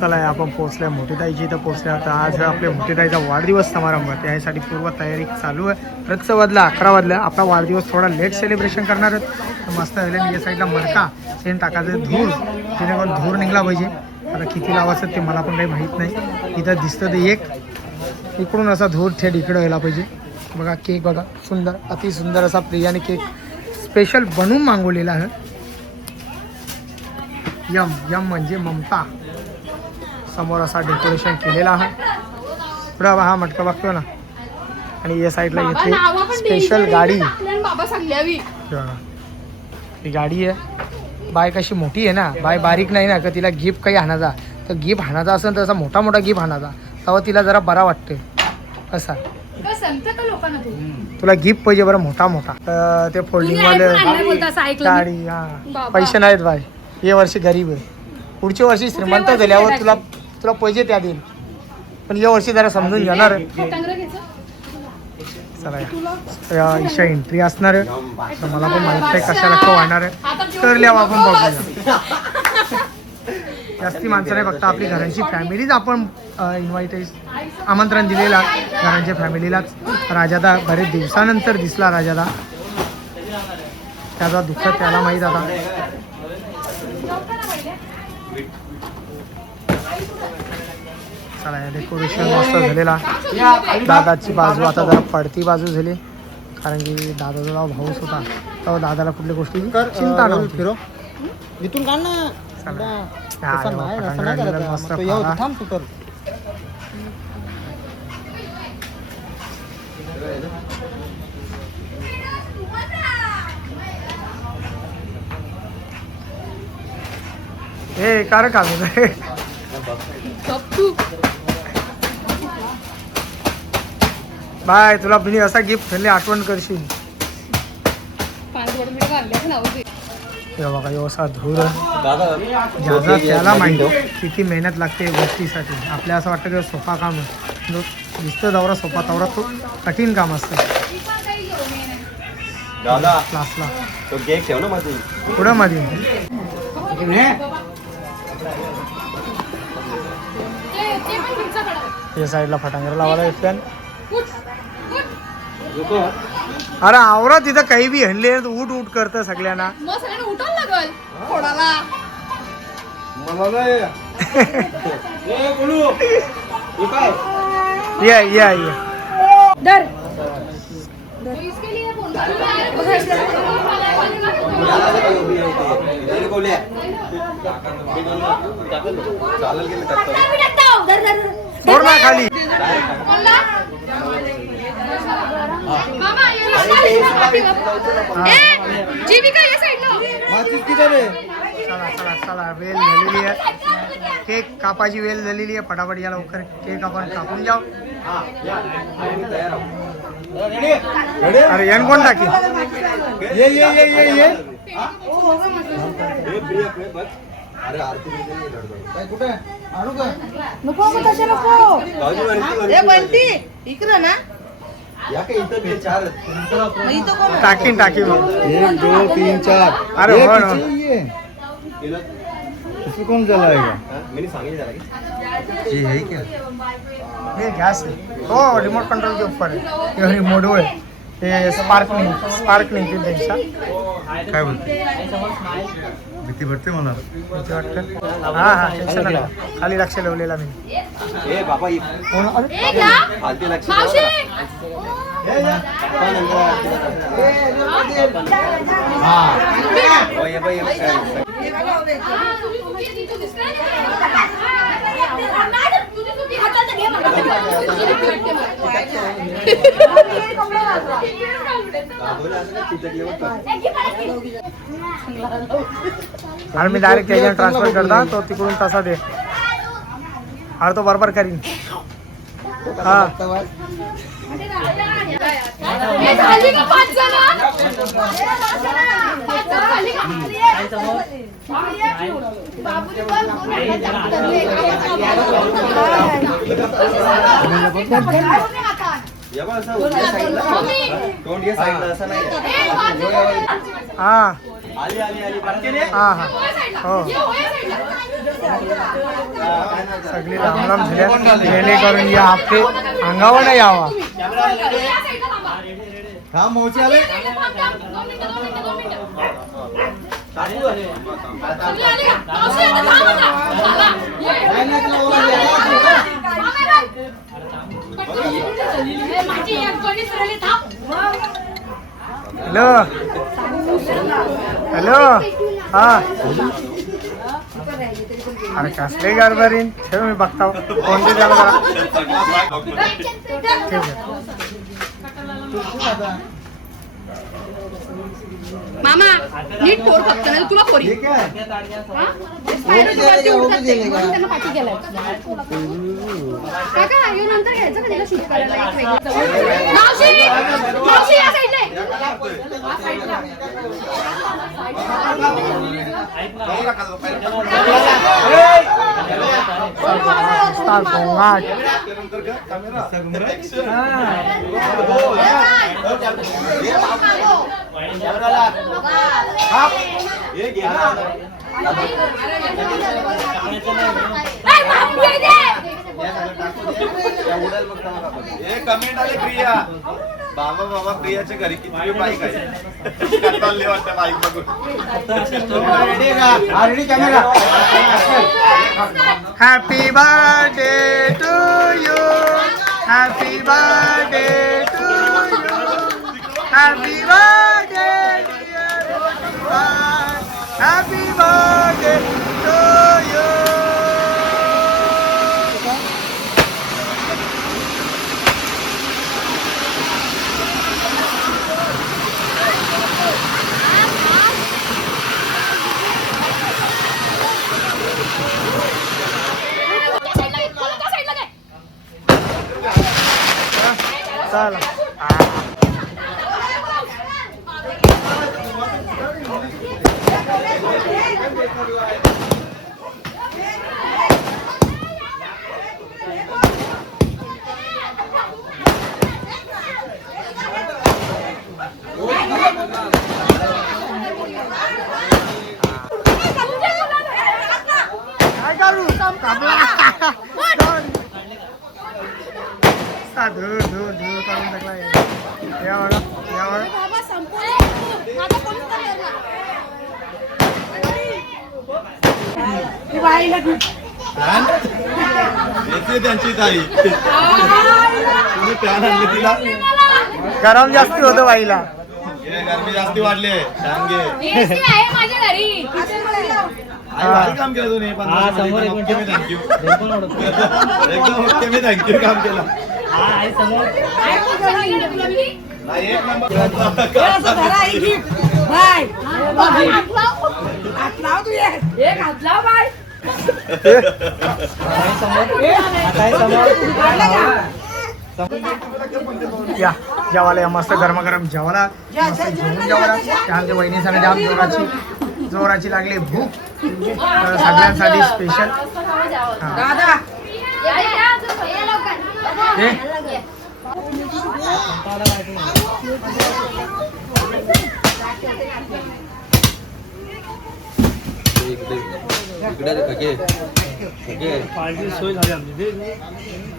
चला आपण पोहोचल्या मोठीताईची इथं पोहोचल्या. आता आज आपल्या मोठीताईचा वाढदिवस समारंभ त्यासाठी पूर्व तयारी चालू आहे. रक्ष वाजला 11 वाजल्या. आपला वाढदिवस थोडा लेट सेलिब्रेशन करणार आहेत. तर मस्त झालं. या साईडला मडका शेण टाकायचं धूर जेणेकरून धूर निघला पाहिजे. आता किती लावायचं ते मला पण काही माहीत नाही. इथं दिसतं ते एक इकडून असा धूर थेट इकडं व्हायला पाहिजे. बघा केक बघा सुंदर अति सुंदर असा प्रियाने केक स्पेशल बनवून मागवलेला आहे. यम यम म्हणजे ममता. समोर असा डेकोरेशन केलेला आहे. पुढे हा मटका बघतो ना. आणि या साईडला येते स्पेशल गाडी. ही गाडी आहे. बाय कशी मोठी आहे ना. बाय बारीक नाही ना का तिला गिफ्ट काही आणायचा. तर गिफ्ट आणायचा असेल तर असा मोठा मोठा गिफ्ट आणायचा तेव्हा तिला जरा बरा वाटते. असा तुला गिफ्ट पाहिजे बरं मोठा मोठा. ते फोल्डिंग वाले गाडी. हा पैसे नाहीत बाय. हे वर्षी गरीब आहे. पुढच्या वर्षी श्रीमंत झाल्यावर तुला पैसे त्या देईल. पण या वर्षी जरा समजून घेणार. चला या ईशा एंट्री असणार आहे. तर मला पण माहित नाही कशाला तो वाढणार आहे. तर लिहा आपण बघूया. जास्ती माणसं नाही फक्त आपली घरांची फॅमिलीच आपण आमंत्रण दिलेला घरांच्या फॅमिलीलाच. राजादा बरेच दिवसानंतर दिसला. राजादा त्याचा दुःख त्याला माहीत आता. चला डेकोरेशन मस्त झालेला. दादाची बाजू आता जरा पडती बाजू झाली कारण की दादाचा भाऊच होता तेव्हा दादाला कुठल्या गोष्टी चिंता नव्हती. इथून काढ ना. मस्त हे कार काम बाय. तुला बिनी असा गिफ्ट ठरले आठवण करशील. बघा असा धूर ज्याचा त्याला माहिती किती मेहनत लागते गोष्टीसाठी. आपल्या असं वाटतं की सोपा काम आहे. दिसतं दौरा सोपा तवरा तो कठीण काम असतं. क्लासला पुढं मध्ये या साईडला फटांगरा लावायला येते. अरे आवरा तिथं काही बी हल्ले उठ उठ करतं सगळ्यांना. या या या सोड ना खाली. चला वेल झालेली आहे. केक कापाची वेल झालेली आहे. फटाफट या लवकर केक आपण कापून जाऊ. अरे यान कोण टाकी. ये ये ये ये ये टाकीन टाकी 1 2 3 4. अरे हो ना. इसमें कौन जलाएगा. मैंने सांगितलं ये है क्या. ये गैस है. हो रिमोट कंट्रोल के ऊपर है. ये रिमोट है. ये स्पार्क नहीं त्यांचा काय बोलते. भीती वाटते मला. भीती वाटते. हा हा टेन्शन नका. खाली लक्ष ठेवलेला मी. ए बाबा खाली लक्ष आणि मी डायरेक्ट त्याच्यावर ट्रान्सफर करता तो तिकडून तसा दे. अरे तो बरोबर करीन. हा झाली का 5 जण? 5 जण झाली का? बाबूने पण हा हा हा हो सगळी लांब लांब झाल्या जेणेकरून या आपले अंगावर नाही यावा. हा मोचे आले हॅलो हॅलो हा अरे कसले गडबडीन ठेव मी बघता कोणते त्याला जरा ठेव. मामा नीट पोर फक्त नाही तुला पोरी ठीक आहे त्यांना पाठी केलाय काका हे नंतर घ्यायचं का तिला शूट करायला मावशी मावशी या साईडला कमेंट आले प्रिया बाबा बाबा प्रियाच्या घरी किती बाईक आहे चालले वाटतं बाईक बघून ready camera happy birthday to you happy birthday to you happy birthday happy birthday to you. चला काय करू धूर धूर धूर करून टाकला या बघा या बघा त्यांची ताई तुम्ही फॅन आणले तिला गरम जास्ती होतं बाईला गरमी जास्ती वाढली फॅन घे माझ्या घरी आई भारी काम केलं तुम्ही पण थँक्यू एकदम ओके मी थँक्यू काम केलं नाही, एक नंबर या जेवायला या मस्त गरमागरम जेवायला मस्त जेवून जेवायला त्या आमच्या वहिनीसाठी जाम जोराची लागली भूक तर सगळ्यांसाठी स्पेशल इकडे